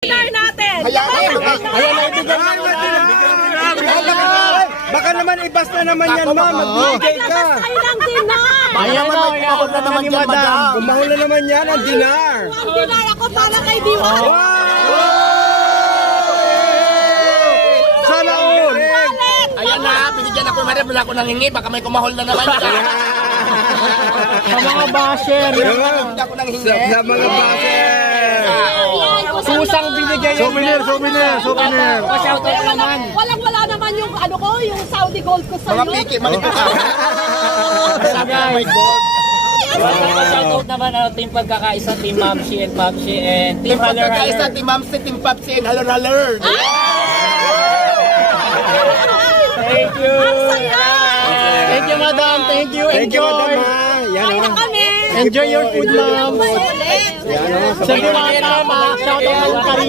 Dinner natin. Ayan na, ibigay na. Baka naman ibas na naman yan, ma'am. Magbibigay ka. Naglabas tayo ng dinar. Ayan na, kumahol na naman yan, madam. Kumahol na naman yan ang dinar. Ang dinar ako para kay Diwan. Sana all. Ayan na, binigyan ako marami, wala ko nangingi, baka may kumahol na naman. Sa mga basher. Hindi ako nanghingi. Sa mga basher. Kusang binigay yan. Souvenir. Shoutout naman. Walang-wala naman yung ano ko, yung Saudi gold ko sa Mga iyo. piki, mali ka. Shoutout naman ang team pagkakaisa, Team Mamsi and Papsi and Team Haller Pagkakaisa, Team Mamsi, Team Papsi, and Haller. Thank you! Thank you, madam. Thank you. Thank you, madam. Yan Kain na kami. Enjoy your food, ma'am. Ulit. Sa Diwata, shoutout